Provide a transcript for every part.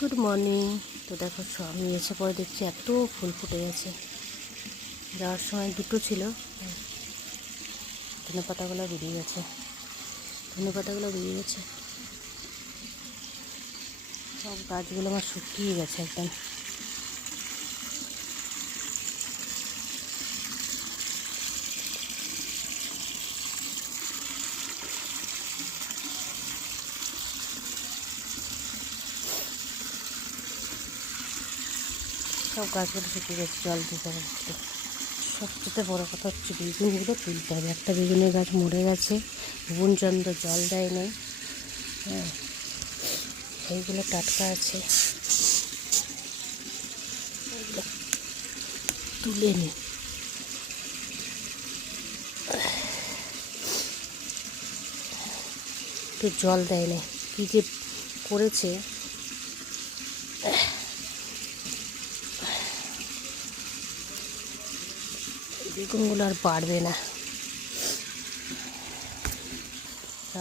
Good morning. তো দেখো আমি এসে পরে দেখছি এত ফুল ফুটে গেছে। যাওয়ার সময় দুটো ছিল, ধনে পাতাগুলো বেরিয়ে গেছে। সব গাছগুলো আমার শুকিয়ে গেছে একদম। সব গাছগুলো শুকিয়ে গেছে, জল দিতে হবে। সবচেয়ে বড় কথা হচ্ছে বেগুনগুলো তুলতে হবে। একটা বেগুনের গাছ মরে গেছে, বুনচন্দ্র জল দেয় নাই। হ্যাঁ, এইগুলো টাটকা আছে, তুলে নি। তো জল দেয় না, কী যে করেছে। বেগুনগুলো আর বাড়বে না।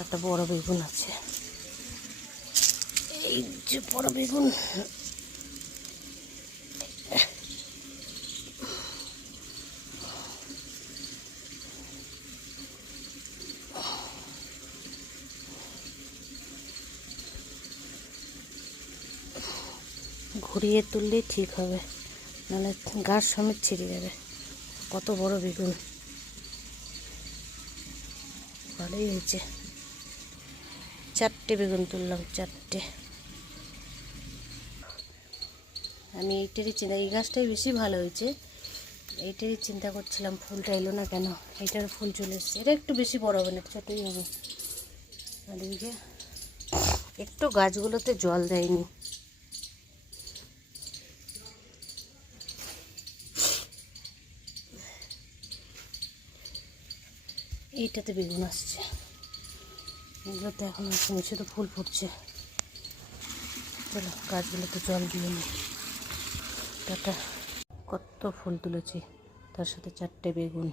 একটা বড় বেগুন আছে, এই যে বড় বেগুন। ঘুরিয়ে তুললেই ঠিক হবে, নাহলে গাছ সমেত ছিঁড়ে যাবে। কত বড় বেগুন, ভালোই হয়েছে। 4টে বেগুন তুললাম, 4টে। আমি এই গাছটাই বেশি ভালো হয়েছে। এইটারই চিন্তা করছিলাম ফুলটা এলো না কেন। এইটার ফুল চলে এসছে। এটা একটু বেশি বড় হবে না, ছোটোই হবে। আর এইদিকে একটু গাছগুলোতে জল দেয়নি। এইটাতে বেগুন আসছে, এগুলোতে এখন আসেনি, শুধু ফুল ফুটছে। চলো গাছগুলোতে জল দিয়ে নি। টাটা। কত ফুল তুলেছি, তার সাথে 4টে বেগুন।